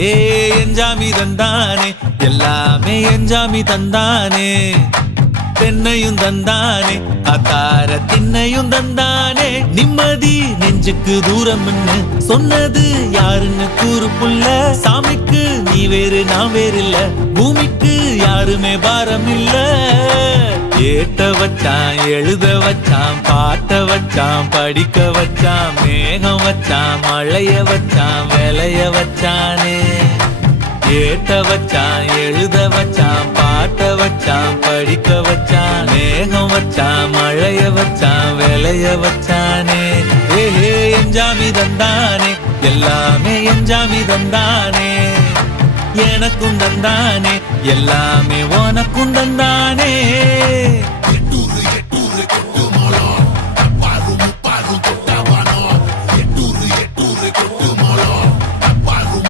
ஏ எஞ்சாமி தந்தானே எல்லாமே எஞ்சாமி தந்தானே தென்னையும் தந்தானே அத்தார திண்ணையும் தந்தானே நிம்மதி நெஞ்சுக்கு தூரம்னு சொன்னது யாருன்னு கூறு புள்ள சாமிக்கு நீ வேறு நான் வேறு இல்ல பூமிக்கு யாருமே பாரம் இல்ல ஏட்ட வச்சான் எழுத வச்சான் பாட்ட வச்சான் படிக்க வச்சான் மேகம் வச்சான் மழைய வச்சான் விளைய வச்சானே ஏட்ட வச்சான் எழுத வச்சான் பாட்ட வச்சான் படிக்க வச்சான் மேகம் வச்சான் மழைய வச்சான் விளைய வச்சானே ஏ எஞ்சாமி தந்தானே எல்லாமே எஞ்சாமி தந்தானே எனக்கும் தந்தானே எல்லாமே உனக்கும் தந்தானே